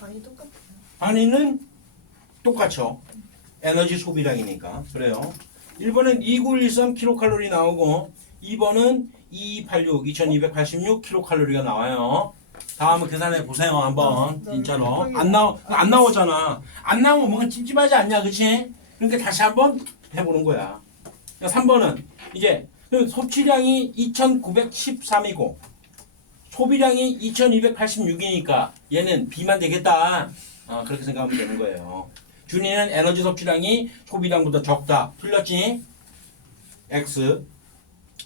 단위 똑같아요. 단위는 똑같죠. 에너지 소비량이니까. 그래요. 1번은 2913 킬로칼로리 나오고 2번은 2286 2286 킬로칼로리가 나와요. 다음은 계산해 보세요. 한번 진짜로. 안 나오잖아. 안 나오면 뭔가 찝찝하지 않냐, 그치? 그러니까 다시 한번 해보는 거야. 3번은 이제 섭취량이 2913이고 소비량이 2286이니까 얘는 B만 되겠다. 그렇게 생각하면 되는 거예요. 준이는 에너지 섭취량이 소비량보다 적다. 틀렸지? X.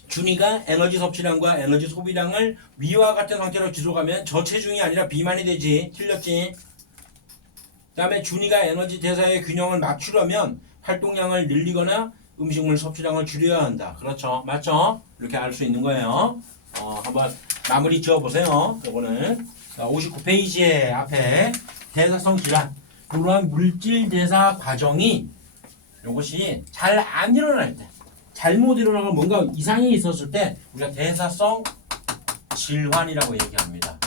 준이가 에너지 섭취량과 에너지 소비량을 위와 같은 상태로 지속하면 저체중이 아니라 비만이 되지. 틀렸지? 그 다음에 준이가 에너지 대사의 균형을 맞추려면 활동량을 늘리거나 음식물 섭취량을 줄여야 한다. 그렇죠. 맞죠? 이렇게 알 수 있는 거예요. 한번 마무리 지어보세요. 이거는 59페이지에 앞에 대사성 질환 그러한 물질 대사 과정이 이것이 잘 안 일어날 때 잘못 일어나고 뭔가 이상이 있었을 때 우리가 대사성 질환이라고 얘기합니다.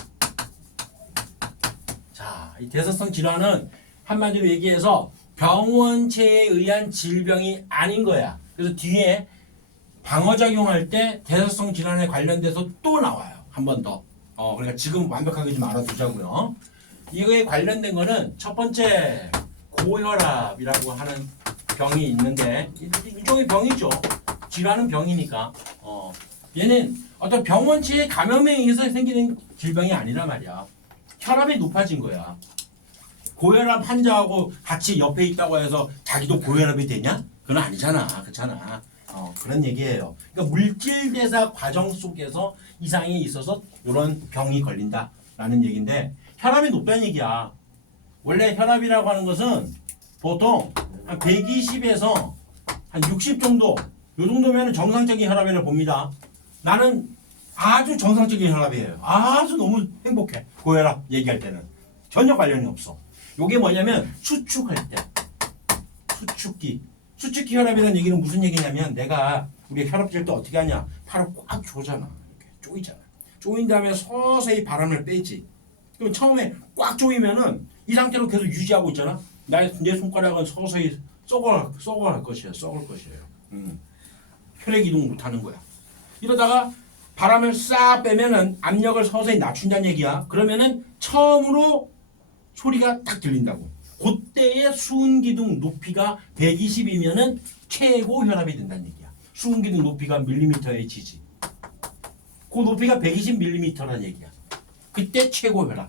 자, 이 대사성 질환은 한마디로 얘기해서 병원체에 의한 질병이 아닌 거야. 그래서 뒤에 방어작용할 때 대사성 질환에 관련돼서 또 나와요. 한 번 더. 그러니까 지금 완벽하게 좀 알아두자고요. 이거에 관련된 거는 첫 번째 고혈압이라고 하는 병이 있는데 일종의 병이죠. 질환은 병이니까. 얘는 어떤 병원체의 감염에 의해서 생기는 질병이 아니란 말이야. 혈압이 높아진 거야. 고혈압 환자하고 같이 옆에 있다고 해서 자기도 고혈압이 되냐? 그건 아니잖아. 그렇잖아. 그런 얘기예요. 그러니까 물질 대사 과정 속에서 이상이 있어서 이런 병이 걸린다라는 얘기인데 혈압이 높다는 얘기야. 원래 혈압이라고 하는 것은 보통 한 120에서 한 60 정도 요 정도면 정상적인 혈압이라고 봅니다. 나는 아주 정상적인 혈압이에요. 아주 너무 행복해. 고혈압 얘기할 때는 전혀 관련이 없어. 요게 뭐냐면 수축할 때 수축기 혈압이라는 얘기는 무슨 얘기냐면 내가 우리 혈압 잴 때 어떻게 하냐 팔을 꽉 조잖아. 이렇게 조이잖아. 조인 다음에 서서히 바람을 빼지. 그럼 처음에 꽉 조이면은 이 상태로 계속 유지하고 있잖아. 내 손가락은 서서히 썩어갈 것이에요. 썩을 것이에요. 혈액 이동 못하는 거야. 이러다가 바람을 싹 빼면은 압력을 서서히 낮춘다는 얘기야. 그러면은 처음으로 소리가 딱 들린다고. 그때의 수은기둥 높이가 120이면은 최고 혈압이 된다는 얘기야. 수은기둥 높이가 밀리미터에 지지. 그 높이가 120mm라는 얘기야. 그때 최고 혈압.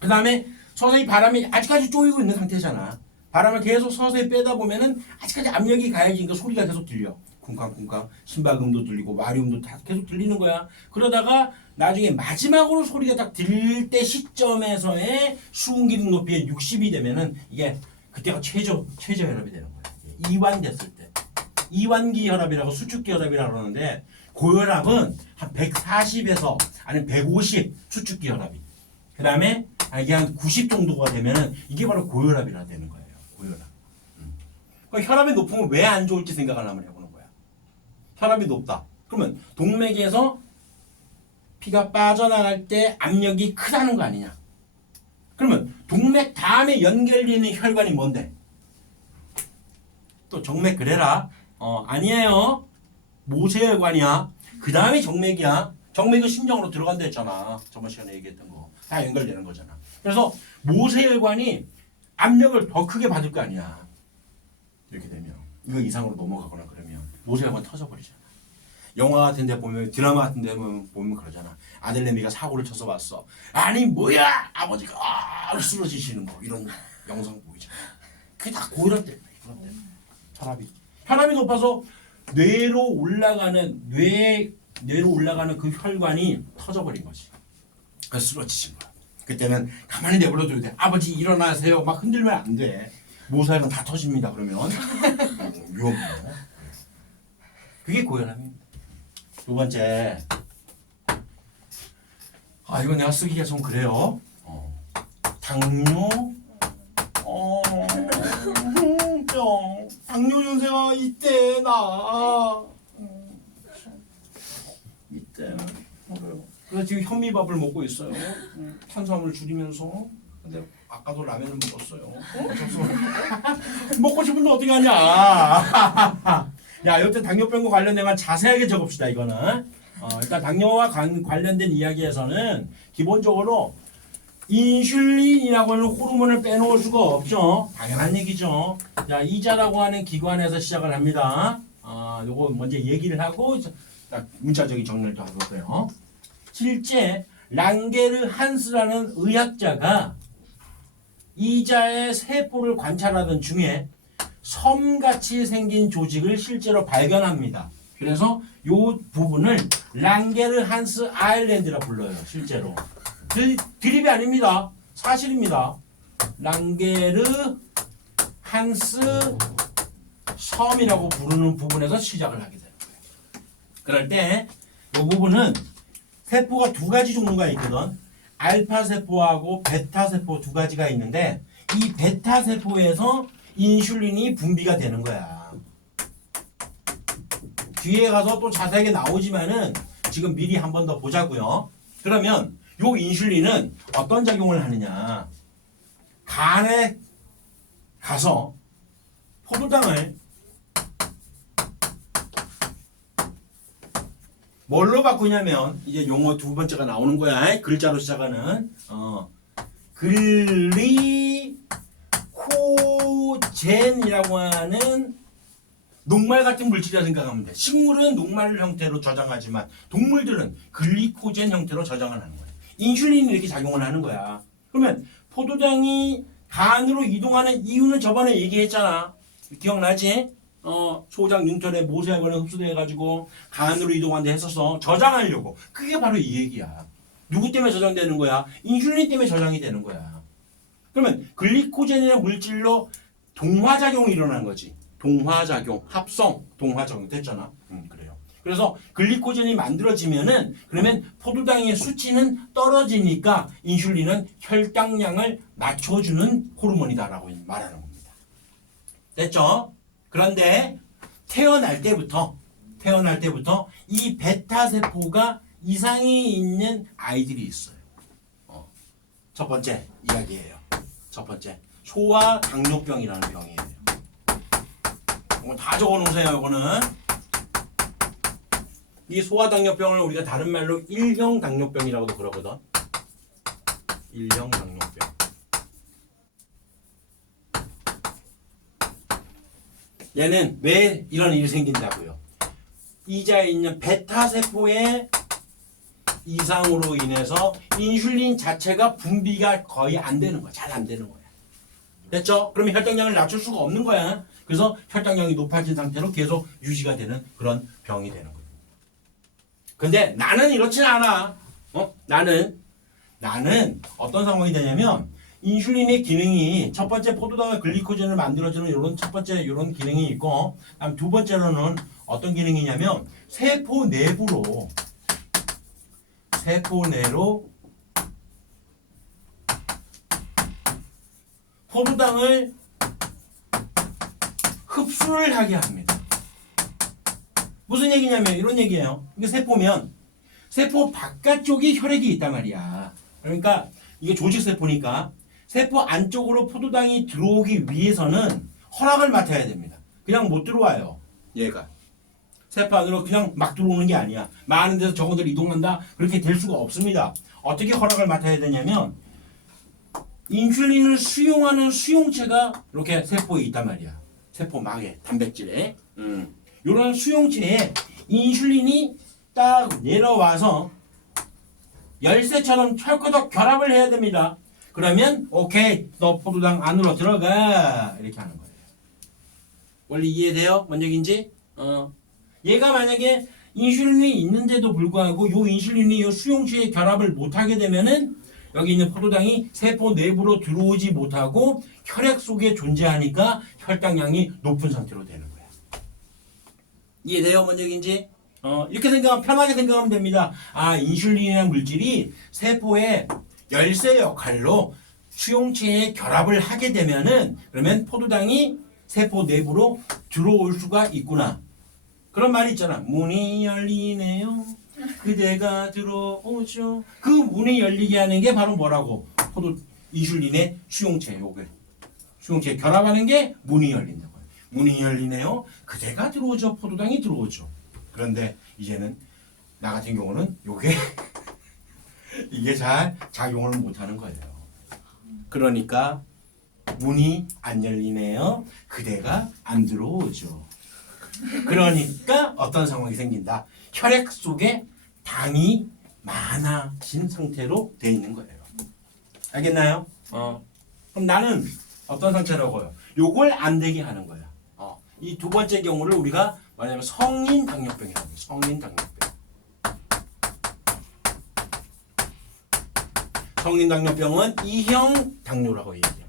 그 다음에 서서히 바람이 아직까지 쪼이고 있는 상태잖아. 바람을 계속 서서히 빼다 보면은 아직까지 압력이 가해지니까 소리가 계속 들려. 쿵쾅쿵쾅 심박음도 들리고 마리움도 다 계속 들리는 거야. 그러다가 나중에 마지막으로 소리가 딱 들릴 때 시점에서의 수은기둥 높이가 60이 되면은 이게 그때가 최저 혈압이 되는 거야. 이완됐을 때. 이완기 혈압이라고 수축기 혈압이라고 그러는데 고혈압은 한 140에서 아니면 150 수축기 혈압이. 그 다음에 이게 한 90 정도가 되면은 이게 바로 고혈압이라 되는 거예요. 고혈압. 그러니까 혈압이 높으면 왜 안 좋을지 생각을 한번 해보는 거야. 혈압이 높다. 그러면 동맥에서 피가 빠져나갈 때 압력이 크다는 거 아니냐. 그러면 동맥 다음에 연결되는 혈관이 뭔데? 또 정맥 그래라. 아니에요. 모세혈관이야. 그 다음에 정맥이야. 정맥은 심장으로 들어간다 했잖아. 저번 시간에 얘기했던 거. 다 연결되는 거잖아. 그래서 모세혈관이 압력을 더 크게 받을 거 아니야. 이렇게 되면. 이거 이상으로 넘어가거나 그러면 모세혈관 터져버리잖아. 영화 같은 데 보면 드라마 같은 데 보면 그러잖아. 아들내미가 사고를 쳐서 왔어. 아니 뭐야 아버지가 쓰러지시는 거 이런 영상 보이잖아. 그게 다 고혈압 때문에. 혈압이 높아서 뇌로 올라가는 그 혈관이 터져버린 거지. 그래서 쓰러지신 거야. 그때는 가만히 내버려둬도 돼. 아버지 일어나세요. 막 흔들면 안 돼. 모세혈관 다 터집니다. 그러면 위험해요. 그게 고혈압입니다. 두 번째. 이거 내가 쓰기가 좀 그래요. 당뇨, 병. 당뇨 증세가 이때 이때 그래요. 그래서 지금 현미밥을 먹고 있어요. 탄수화물 줄이면서 근데 아까도 라면을 먹었어요. 어쩔 수 없어. 먹고 싶은데 어떻게 하냐. 야, 여튼 당뇨병과 관련된 건 자세하게 적읍시다. 이거는 일단 당뇨와 관련된 이야기에서는 기본적으로 인슐린이라고 하는 호르몬을 빼놓을 수가 없죠. 당연한 얘기죠. 자, 이자라고 하는 기관에서 시작을 합니다. 요거 먼저 얘기를 하고 딱 문자적인 정리를 또 해볼게요. 실제 랑게르 한스라는 의학자가 이자의 세포를 관찰하던 중에 섬같이 생긴 조직을 실제로 발견합니다. 그래서 이 부분을 랑게르 한스 아일랜드라 불러요. 실제로. 드립이 아닙니다. 사실입니다. 랑게르 한스 섬이라고 부르는 부분에서 시작을 하게 되는 거예요. 그럴 때 이 부분은 세포가 두 가지 종류가 있거든. 알파 세포하고 베타 세포 두 가지가 있는데 이 베타 세포에서 인슐린이 분비가 되는 거야. 뒤에 가서 또 자세하게 나오지만은 지금 미리 한 번 더 보자고요. 그러면 요 인슐린은 어떤 작용을 하느냐? 간에 가서 포도당을 뭘로 바꾸냐면 이제 용어 두 번째가 나오는 거야. 글자로 시작하는 글리코젠이라고 하는 녹말 같은 물질이라 생각하면 돼. 식물은 녹말 형태로 저장하지만 동물들은 글리코젠 형태로 저장을 하는 거야. 인슐린이 이렇게 작용을 하는 거야. 그러면 포도당이 간으로 이동하는 이유는 저번에 얘기했잖아. 기억나지? 소장 융턴에 모세혈관에 흡수돼가지고 간으로 이동한다 했었어. 저장하려고. 그게 바로 이 얘기야. 누구 때문에 저장되는 거야? 인슐린 때문에 저장이 되는 거야. 그러면 글리코젠이라는 물질로 동화작용이 일어나는 거지. 동화작용, 합성, 동화작용 됐잖아. 그래요. 그래서 글리코젠이 만들어지면은 그러면 포도당의 수치는 떨어지니까 인슐린은 혈당량을 맞춰주는 호르몬이다라고 말하는 겁니다. 됐죠? 그런데 태어날 때부터 이 베타 세포가 이상이 있는 아이들이 있어요. 첫 번째 이야기예요. 첫 번째 소아 당뇨병이라는 병이에요. 이거 다 적어놓으세요. 이거는 이 소아 당뇨병을 우리가 다른 말로 1형 당뇨병이라고도 그러거든. 1형 당뇨병. 얘는 왜 이런 일이 생긴다고요? 이자에 있는 베타 세포의 이상으로 인해서 인슐린 자체가 분비가 거의 안 되는 거야. 잘 안 되는 거야. 됐죠? 그러면 혈당량을 낮출 수가 없는 거야. 그래서 혈당량이 높아진 상태로 계속 유지가 되는 그런 병이 되는 거예요. 근데 나는 이렇진 않아. 나는 어떤 상황이 되냐면 인슐린의 기능이 첫 번째 포도당의 글리코젠을 만들어주는 이런 첫 번째 이런 기능이 있고, 다음 두 번째로는 어떤 기능이냐면 세포 내로 포도당을 흡수를 하게 합니다. 무슨 얘기냐면 이런 얘기예요. 이게 세포면 세포 바깥쪽에 혈액이 있단 말이야. 그러니까 이게 조직세포니까 세포 안쪽으로 포도당이 들어오기 위해서는 허락을 맡아야 됩니다. 그냥 못 들어와요. 얘가. 세포 안으로 그냥 막 들어오는 게 아니야. 많은 데서 저거들 이동한다? 그렇게 될 수가 없습니다. 어떻게 허락을 맡아야 되냐면 인슐린을 수용하는 수용체가 이렇게 세포에 있단 말이야. 세포막에, 단백질에. 이런 수용체에 인슐린이 딱 내려와서 열쇠처럼 철거덕 결합을 해야 됩니다. 그러면 오케이, 너 포도당 안으로 들어가, 이렇게 하는 거예요. 원래 이해돼요? 뭔 얘기인지? 얘가 만약에 인슐린이 있는데도 불구하고 요 인슐린이 요 수용체에 결합을 못하게 되면은 여기 있는 포도당이 세포 내부로 들어오지 못하고 혈액 속에 존재하니까 혈당량이 높은 상태로 되는 거야. 이해돼요? 뭔 얘기인지? 이렇게 편하게 생각하면 됩니다. 인슐린이라는 물질이 세포의 열쇠 역할로 수용체에 결합을 하게 되면은 그러면 포도당이 세포 내부로 들어올 수가 있구나. 그런 말이 있잖아. 문이 열리네요. 그대가 들어오죠. 그 문이 열리게 하는 게 바로 뭐라고? 인슐린의 수용체 요게 수용체 결합하는 게 문이 열린다고 해요. 문이 열리네요. 그대가 들어오죠. 포도당이 들어오죠. 그런데 이제는 나 같은 경우는 요게 이게 잘 작용을 못하는 거예요. 그러니까 문이 안 열리네요. 그대가 안 들어오죠. 그러니까 어떤 상황이 생긴다. 혈액 속에 당이 많아진 상태로 돼 있는 거예요. 알겠나요? 그럼 나는 어떤 상태라고요? 요걸 안 되게 하는 거야. 이 두 번째 경우를 우리가 뭐냐면 성인 당뇨병이라고 해요. 성인 당뇨병. 성인 당뇨병은 2형 당뇨라고 얘기합니다.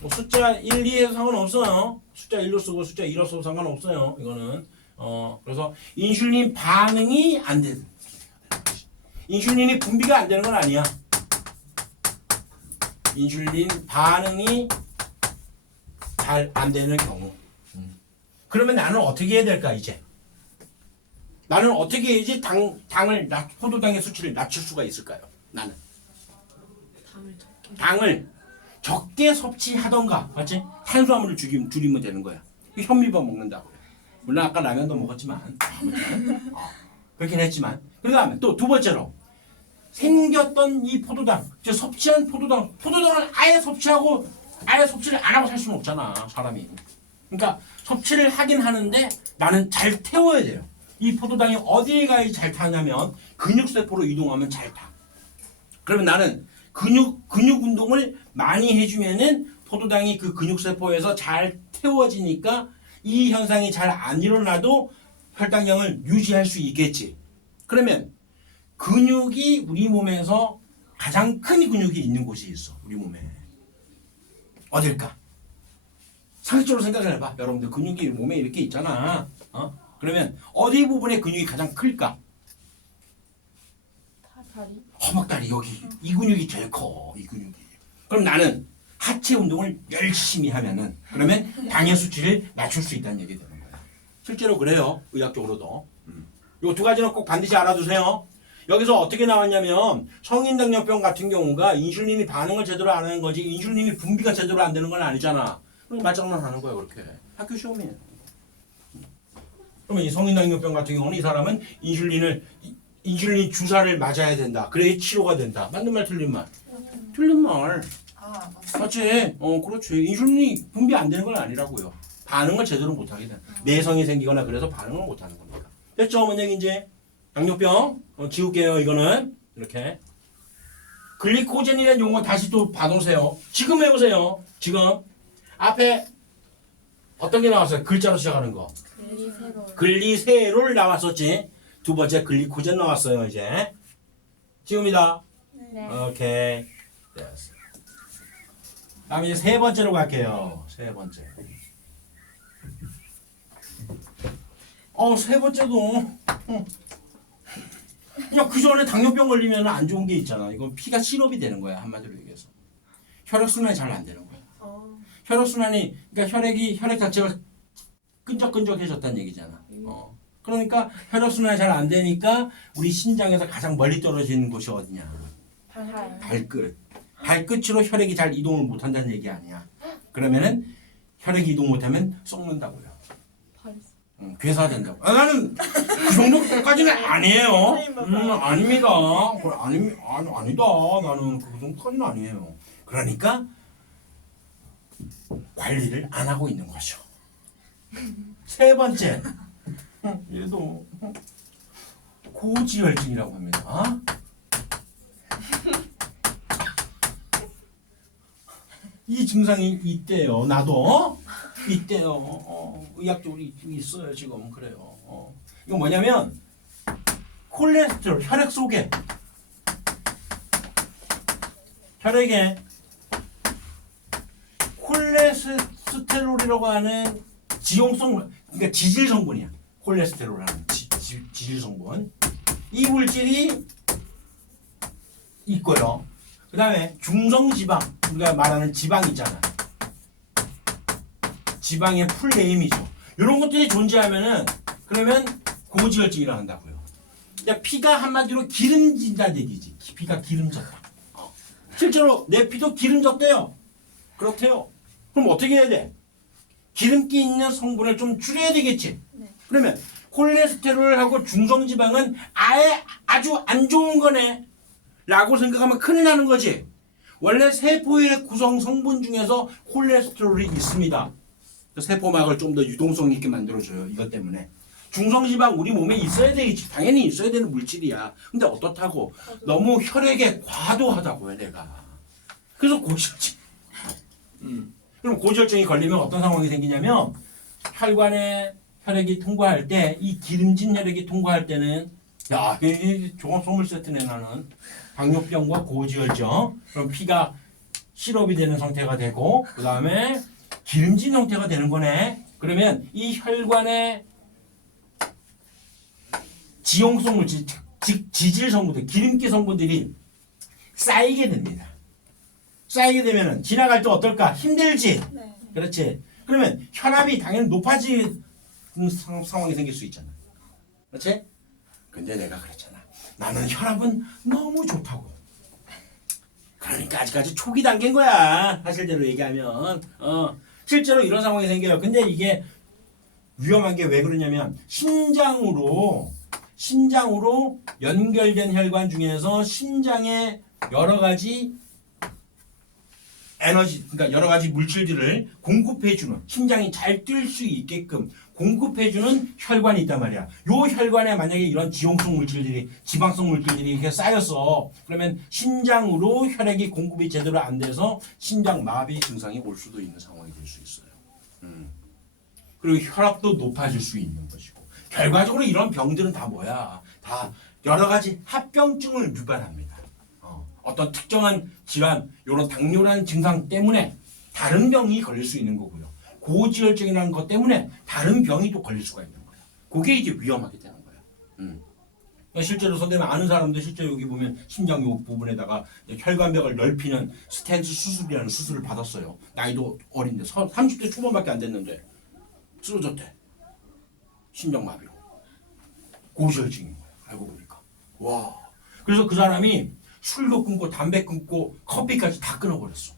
뭐 숫자 1, 2에서 상관없어요. 숫자 1로 쓰고 숫자 2로 써도 상관없어요. 이거는 그래서 인슐린 반응이 안 되는 인슐린이 분비가 안 되는 건 아니야. 인슐린 반응이 잘 안 되는 경우. 그러면 나는 어떻게 해야 될까 이제? 나는 어떻게 해야지 포도당의 수치를 낮출 수가 있을까요? 나는 당을 적게 섭취하던가, 맞지? 탄수화물을 줄이면 되는 거야. 현미밥 먹는다고. 물론 아까 라면도 먹었지만, 그렇긴 했지만. 그 다음에 또 두 번째로 생겼던 이 포도당, 즉 섭취한 포도당을 아예 섭취를 안 하고 살 수는 없잖아, 사람이. 그러니까 섭취를 하긴 하는데 나는 잘 태워야 돼요. 이 포도당이 어디에 가야 잘 타냐면 근육세포로 이동하면 잘 타. 그러면 나는 근육 운동을 많이 해주면은 포도당이 그 근육세포에서 잘 태워지니까 이 현상이 잘 안 일어나도 혈당량을 유지할 수 있겠지. 그러면 근육이 우리 몸에서 가장 큰 근육이 있는 곳이 있어. 우리 몸에. 어딜까? 상식적으로 생각을 해봐. 여러분들 근육이 몸에 이렇게 있잖아. 그러면 어디 부분에 근육이 가장 클까? 다리? 허벅다리 여기 이 근육이 제일 커. 이 근육이. 그럼 나는 하체 운동을 열심히 하면은 그러면 당의 수치를 낮출 수 있다는 얘기 되는 거야. 실제로 그래요. 의학적으로도. 이 두 가지는 꼭 반드시 알아두세요. 여기서 어떻게 나왔냐면 성인 당뇨병 같은 경우가 인슐린이 반응을 제대로 안 하는 거지 인슐린이 분비가 제대로 안 되는 건 아니잖아. 그럼 말장난 하는 거야 그렇게. 학교 시험이에요. 그러면 이 성인 당뇨병 같은 경우는 이 사람은 인슐린 주사를 맞아야 된다. 그래야 치료가 된다. 맞는 말 틀린 말? 틀린 말. 맞지? 그렇지. 인슐린이 분비 안 되는 건 아니라고요. 반응을 제대로 못 하게 돼. 내성이 생기거나 그래서 반응을 못 하는 겁니다. 됐죠? 뭔 얘기인지? 당뇨병 지울게요. 이거는 이렇게 글리코젠이라는 용어 다시 또 봐놓으세요. 지금 해보세요. 지금 앞에 어떤 게 나왔어요? 글자로 시작하는 거. 글리세롤 나왔었지. 두 번째 글리코젠 나왔어요. 이제 지금이다. 네. 오케이. 됐어. 다음 이제 세 번째로 갈게요. 세 번째. 세 번째도 그냥 그 전에 당뇨병 걸리면 안 좋은 게 있잖아. 이건 피가 시럽이 되는 거야. 한마디로 얘기해서. 혈액순환이 잘 안 되는 거야. 혈액순환이 그러니까 혈액 자체가 끈적끈적해졌다는 얘기잖아. 그러니까 혈액순환이 잘 안 되니까 우리 신장에서 가장 멀리 떨어지는 곳이 어디냐? 발끝. 발끝으로 혈액이 잘 이동을 못 한다는 얘기 아니야. 그러면은 혈액이 이동 못하면 썩는다고요. 괴사된다고. 나는 그 정도까지는 아니에요. 아닙니다. 아니다. 나는 그 정도까지는 아니에요. 그러니까 관리를 안 하고 있는 거죠. 세 번째, 얘도 고지혈증이라고 합니다. 이 증상이 있대요. 나도 있대요. 의학적으로 있어요. 지금 그래요. 이건 뭐냐면 콜레스테롤 혈액 속에 혈액에 콜레스테롤이라고 하는 지용성 그러니까 지질 성분이야. 콜레스테롤이라는 지질 성분. 이 물질이 있고요. 그 다음에 중성지방 우리가 말하는 지방 있잖아. 지방의 풀네임이죠. 이런 것들이 존재하면은 그러면 고지혈증이라 한다고요. 그러니까 피가 한마디로 기름진다는 얘기지. 피가 기름졌다. 실제로 내 피도 기름졌대요. 그렇대요. 그럼 어떻게 해야 돼? 기름기 있는 성분을 좀 줄여야 되겠지. 네. 그러면 콜레스테롤하고 중성지방은 아예 아주 안 좋은 거네 라고 생각하면 큰일 나는 거지. 원래 세포의 구성 성분 중에서 콜레스테롤이 있습니다. 세포막을 좀 더 유동성 있게 만들어줘요. 이것 때문에. 중성지방 우리 몸에 있어야 되겠지. 당연히 있어야 되는 물질이야. 근데 어떻다고? 너무 혈액에 과도하다고요, 내가. 그래서 고지혈증. 그럼 고지혈증이 걸리면 어떤 상황이 생기냐면 혈관에 혈액이 통과할 때 이 기름진 혈액이 통과할 때는 야, 이게 종합 선물 세트네 나는. 당뇨병과 고지혈증. 그럼 피가 시럽이 되는 상태가 되고 그 다음에 기름진 형태가 되는 거네. 그러면 이 혈관에 지용성 물질, 즉 지질 성분들, 기름기 성분들이 쌓이게 됩니다. 쌓이게 되면은 지나갈 때 어떨까? 힘들지. 네. 그렇지. 그러면 혈압이 당연히 높아지는 상황이 생길 수 있잖아. 그렇지? 근데 내가 그랬잖아. 나는 혈압은 너무 좋다고. 그러니까 아직까지 초기 단계인 거야. 사실대로 얘기하면. 실제로 이런 상황이 생겨요. 근데 이게 위험한 게 왜 그러냐면 심장으로 연결된 혈관 중에서 심장에 여러 가지 에너지, 그러니까 여러 가지 물질들을 공급해주는, 심장이 잘 뛸 수 있게끔 공급해주는 혈관이 있단 말이야. 요 혈관에 만약에 이런 지용성 물질들이, 지방성 물질들이 이렇게 쌓였어. 그러면 심장으로 혈액이 공급이 제대로 안 돼서 심장 마비 증상이 올 수도 있는 상황이 될 수 있어요. 그리고 혈압도 높아질 수 있는 것이고. 결과적으로 이런 병들은 다 뭐야? 다 여러 가지 합병증을 유발합니다. 어떤 특정한 질환, 이런 당뇨라는 증상 때문에 다른 병이 걸릴 수 있는 거고요. 고지혈증이라는 것 때문에 다른 병이 또 걸릴 수가 있는 거예요. 그게 이제 위험하게 되는 거예요. 실제로 선생님 아는 사람들 실제로 여기 보면 심장 요 부분에다가 혈관벽을 넓히는 스텐트 수술이라는 수술을 받았어요. 나이도 어린데 30대 초반밖에 안 됐는데 쓰러졌대. 심장마비로. 고지혈증인 거예요. 알고 보니까. 와. 그래서 그 사람이 술도 끊고 담배 끊고 커피까지 다 끊어버렸어.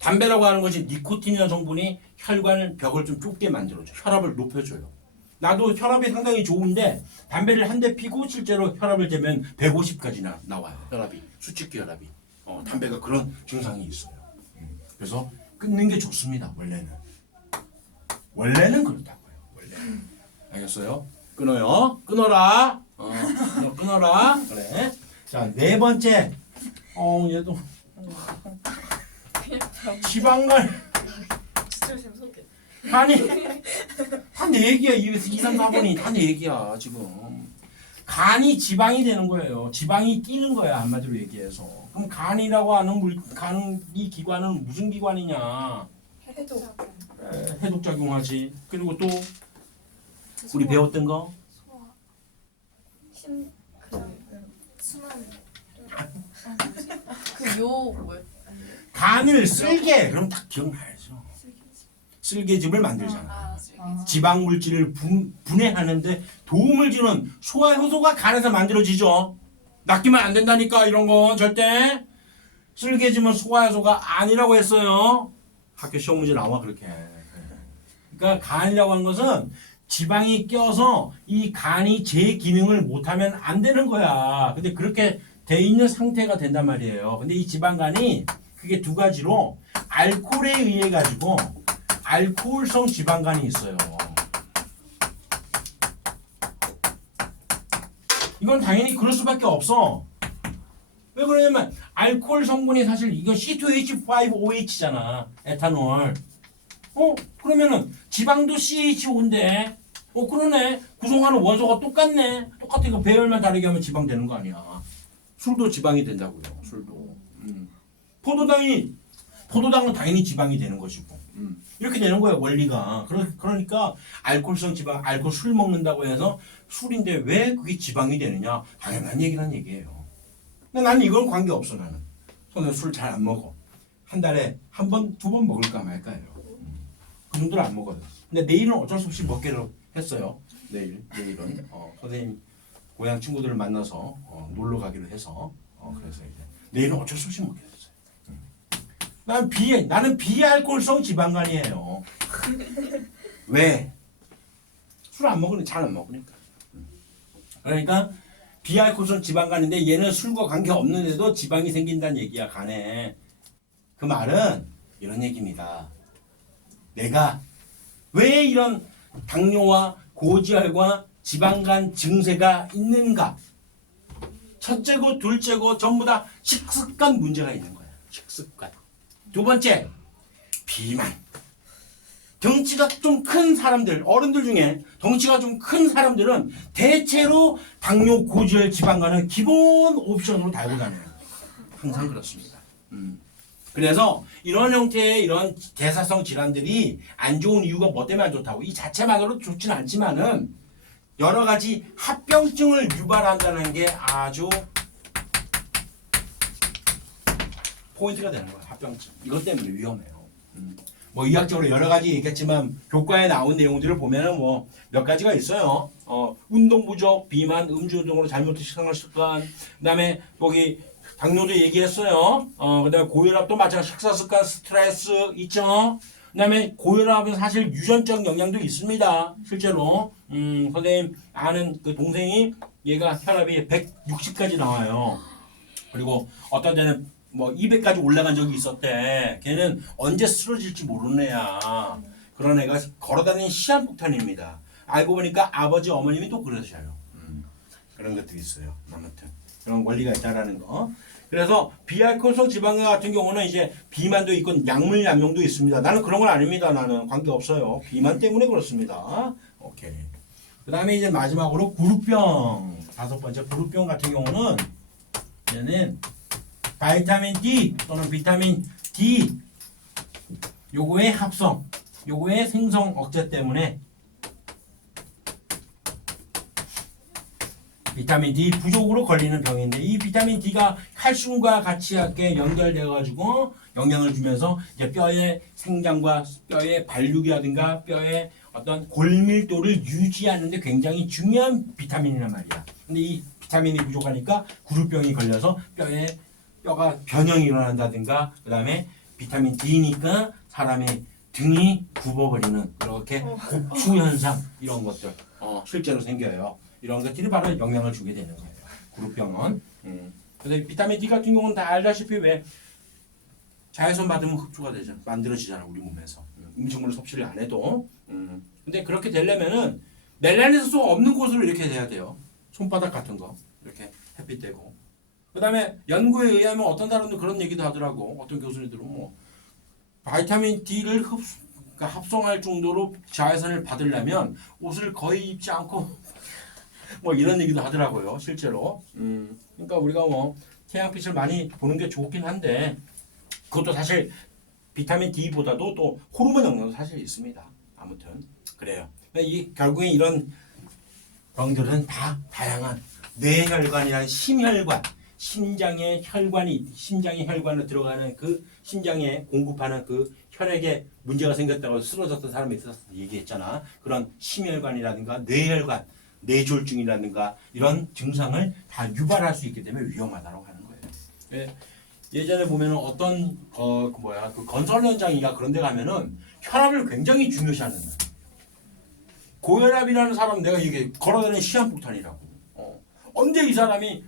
담배라고 하는 것이 니코틴이라는 성분이 혈관 벽을 좀 좁게 만들어줘. 혈압을 높여줘요. 나도 혈압이 상당히 좋은데 담배를 한 대 피고 실제로 혈압을 재면 150까지 나와요. 혈압이. 수축기 혈압이. 담배가 그런 증상이 있어요. 그래서 끊는 게 좋습니다. 원래는 그렇다고요. 원래는. 알겠어요? 끊어요. 끊어라. 끊어라. 그래. 자, 네 번째. 얘도 지방간. 진짜 지금 속에. 아니, 다 내 얘기야. 2, 3, 4번이 다 내 얘기야, 지금. 간이 지방이 되는 거예요. 지방이 끼는 거야, 한마디로 얘기해서. 그럼 간이라고 하는 이 기관은 무슨 기관이냐? 해독. 해독작용하지. 그리고 또, 우리 배웠던 거? 소화. 순환. 그요 뭐야? 간을 쓸게. 그럼 딱 기억나야죠. 쓸개즙을 만들잖아. 지방 물질을 분해하는데 도움을 주는 소화 효소가 간에서 만들어지죠. 낚이면 안 된다니까 이런 건 절대. 쓸개즙은 소화 효소가 아니라고 했어요. 학교 시험 문제 나와 그렇게. 그러니까 간이라고 하는 것은 지방이 껴서 이 간이 제 기능을 못하면 안 되는 거야. 근데 그렇게 돼 있는 상태가 된단 말이에요. 근데 이 지방간이 그게 두 가지로 알코올에 의해 가지고 알코올성 지방간이 있어요. 이건 당연히 그럴 수밖에 없어. 왜 그러냐면 알코올 성분이 사실 이거 C2H5OH잖아. 에탄올. 그러면은 지방도 CHO인데 그러네. 구성하는 원소가 똑같네. 똑같으니까 배열만 다르게 하면 지방 되는 거 아니야. 술도 지방이 된다고요. 술도. 포도당은 당연히 지방이 되는 것이고. 이렇게 되는 거예요. 원리가. 그러니까 알코올성 지방, 알코올 술 먹는다고 해서 술인데 왜 그게 지방이 되느냐. 당연한 얘기란 얘기예요. 근데 나는 이건 관계없어. 나는. 저는 술 잘 안 먹어. 한 달에 한 번, 두 번 먹을까 말까요. 그 정도를 안 먹어요. 근데 내일은 어쩔 수 없이 먹기로 했어요. 내일은 선생님 고향 친구들을 만나서 놀러 가기로 해서 그래서 이제 내일은 어쩔 수 없이 먹게 됐어요. 나는 비알코올성 지방간이에요. 왜? 술 안 먹으니 잘 안 먹으니까. 그러니까 비알코올성 지방간인데 얘는 술과 관계 없는데도 지방이 생긴다는 얘기야 간에. 그 말은 이런 얘기입니다. 내가 왜 이런 당뇨와 고지혈과 지방간 증세가 있는가? 첫째고 둘째고 전부 다 식습관 문제가 있는 거예요. 식습관. 두 번째, 비만. 덩치가 좀 큰 사람들, 어른들 중에 덩치가 좀 큰 사람들은 대체로 당뇨, 고지혈, 지방간은 기본 옵션으로 달고 다녀요. 항상 그렇습니다. 그래서 이런 형태의 이런 대사성 질환들이 안 좋은 이유가 뭐 때문에 안 좋다고? 이 자체만으로 좋지는 않지만은 여러 가지 합병증을 유발한다는 게 아주 포인트가 되는 거예요. 합병증. 이것 때문에 위험해요. 뭐 의학적으로 여러 가지 얘기했지만 교과에 나온 내용들을 보면은 뭐 몇 가지가 있어요. 운동 부족, 비만, 음주 등으로 잘못된 식생활 습관, 그다음에 거기 당뇨도 얘기했어요. 그다음에 고혈압도 마찬가지 식사 습관, 스트레스 있죠. 그다음에 고혈압은 사실 유전적 영향도 있습니다. 실제로 선생님 아는 그 동생이 얘가 혈압이 160까지 나와요. 그리고 어떤 데는 뭐 200까지 올라간 적이 있었대. 걔는 언제 쓰러질지 모르는 애야. 그런 애가 걸어다니는 시한폭탄입니다. 알고 보니까 아버지 어머님이 또 그러셔요. 그런 것들이 있어요. 아무튼 그런 원리가 있다라는 거. 그래서 비알코올성 지방간 같은 경우는 이제 비만도 있고 약물 남용도 있습니다. 나는 그런 건 아닙니다. 나는 관계 없어요. 비만 때문에 그렇습니다. 오케이. 그다음에 이제 마지막으로 구루병. 다섯 번째 구루병 같은 경우는 얘는 바이타민 D 또는 비타민 D 요거의 합성, 요거의 생성 억제 때문에 비타민 D 부족으로 걸리는 병인데 이 비타민 D가 칼슘과 같이 함께 연결되어 가지고 영향을 주면서 이제 뼈의 생장과 뼈의 발육이라든가 뼈의 어떤 골밀도를 유지하는 데 굉장히 중요한 비타민이란 말이야. 근데 이 비타민이 부족하니까 구루병이 걸려서 뼈가 변형이 일어난다든가 그다음에 비타민 D니까 사람의 등이 굽어버리는 이렇게 곡추 현상 이런 것들 실제로 생겨요. 이런 것들이 바로 영향을 주게 되는 거예요. 구루병은. 그래서 비타민 D 같은 경우는 다 알다시피 왜 자외선 받으면 흡수가 되잖아. 만들어지잖아 우리 몸에서. 음식물을 섭취를 안 해도. 근데 그렇게 되려면은 멜라닌 수가 없는 곳으로 이렇게 돼야 돼요. 손바닥 같은 거 이렇게 햇빛 되고. 그다음에 연구에 의하면 어떤 사람도 그런 얘기도 하더라고. 어떤 교수님들은 뭐 바이타민 D를 그러니까 합성할 정도로 자외선을 받으려면 옷을 거의 입지 않고 뭐 이런 얘기도 하더라고요. 실제로. 그러니까 우리가 뭐 태양빛을 많이 보는 게 좋긴 한데 그것도 사실 비타민 D보다도 또 호르몬 영향도 사실 있습니다. 아무튼 그래요. 결국에 이런 병들은 다 다양한 뇌혈관이라는 심혈관, 심장의 혈관으로 들어가는 그 심장에 공급하는 그 혈액에 문제가 생겼다고 쓰러졌던 사람이 있어서 얘기했잖아. 그런 심혈관이라든가 뇌혈관, 뇌졸중이라든가 이런 증상을 다 유발할 수 있기 때문에 위험하다고 하는 거예요. 예전에 보면은 어떤 그 건설 현장이가 그런 데 가면은 혈압을 굉장히 중요시하는 거예요. 고혈압이라는 사람 내가 이게 걸어다니는 시한폭탄이라고. 언제 이 사람이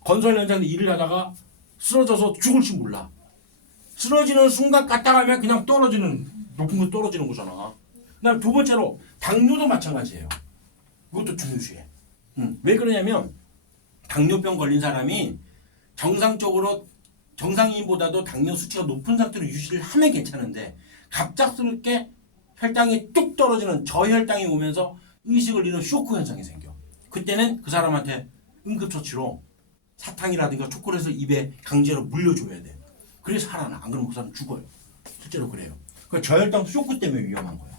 건설 현장에서 일을 하다가 쓰러져서 죽을지 몰라. 쓰러지는 순간 갔다 가면 그냥 높은 곳 떨어지는 거잖아. 그다음 두 번째로 당뇨도 마찬가지예요. 그것도 중요시해. 왜 그러냐면 당뇨병 걸린 사람이 정상인보다도 당뇨 수치가 높은 상태로 유지를 하면 괜찮은데 갑작스럽게 혈당이 뚝 떨어지는 저혈당이 오면서 의식을 잃는 쇼크 현상이 생겨. 그때는 그 사람한테 응급처치로 사탕이라든가 초콜릿을 입에 강제로 물려줘야 돼. 그래서 살아나. 안 그러면 그 사람 죽어요. 실제로 그래요. 그 저혈당 쇼크 때문에 위험한 거야.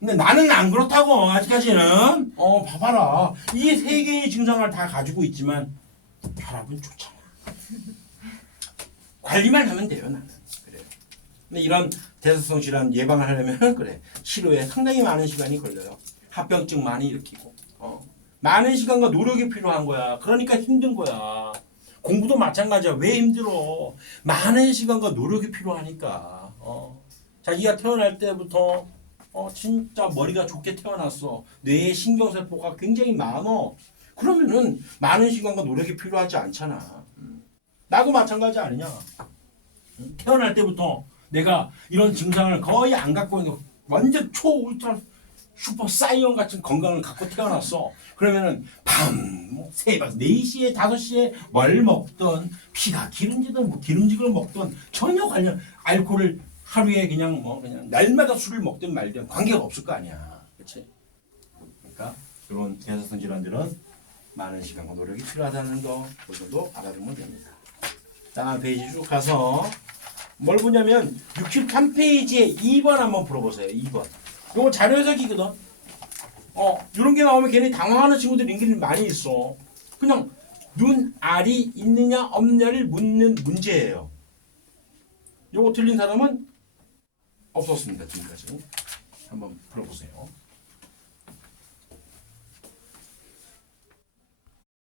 근데 나는 안 그렇다고 아직까지는. 봐봐라. 이 세 개의 증상을 다 가지고 있지만 혈압은 좋잖아. 관리만 하면 돼요 나는. 그래요. 근데 이런 대사성 질환 예방을 하려면 그래 치료에 상당히 많은 시간이 걸려요. 합병증 많이 일으키고 많은 시간과 노력이 필요한 거야. 그러니까 힘든 거야. 공부도 마찬가지야. 왜 힘들어? 많은 시간과 노력이 필요하니까. 자기가 태어날 때부터 진짜 머리가 좋게 태어났어. 뇌의 신경세포가 굉장히 많어. 그러면은 많은 시간과 노력이 필요하지 않잖아. 나도 마찬가지 아니냐? 태어날 때부터 내가 이런 증상을 거의 안 갖고 있는 완전 초 울트라 슈퍼 사이언 같은 건강을 갖고 태어났어. 그러면은 뭐 새벽 4시에 5시에 뭘 먹던 피가 기름지든 뭐 기름지걸 먹던 전혀 관련 알코올을 하루에 그냥 날마다 술을 먹든 말든 관계가 없을 거 아니야. 그렇지? 그러니까 그런 대사성 질환들은 많은 시간과 노력이 필요하다는 거 그것도 알아두면 됩니다. 다음 페이지 쭉 가서 뭘 보냐면 63페이지에 2번 한번 풀어보세요. 2번. 요거 자료 해석이거든. 이런 게 나오면 걔네 당황하는 친구들이 은근히 많이 있어. 그냥 눈알이 있느냐 없느냐를 묻는 문제예요. 요거 틀린 사람은 없었습니다. 지금까지. 한번 풀어보세요.